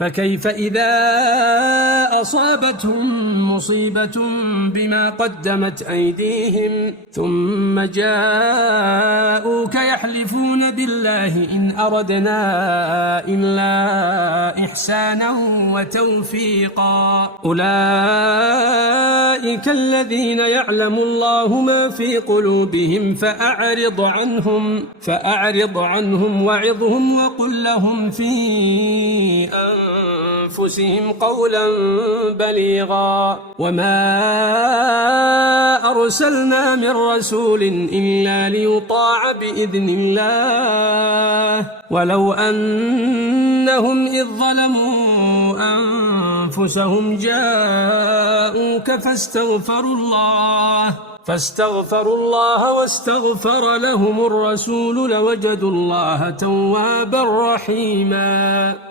فكيف إذا أصابتهم مصيبة بما قدمت أيديهم ثم جاءوك يحلفون بالله إن أردنا إلا إحسانا وتوفيقا أولئك الذين يعلم الله ما في قلوبهم فأعرض عنهم وعظهم وقل لهم في أنفسهم قولا بليغا وما أرسلنا من رسول إلا ليطاع بإذن الله ولو أنهم إذ ظلموا أنفسهم جاءوك فاستغفروا الله واستغفر لهم الرسول لوجدوا الله توابا رحيما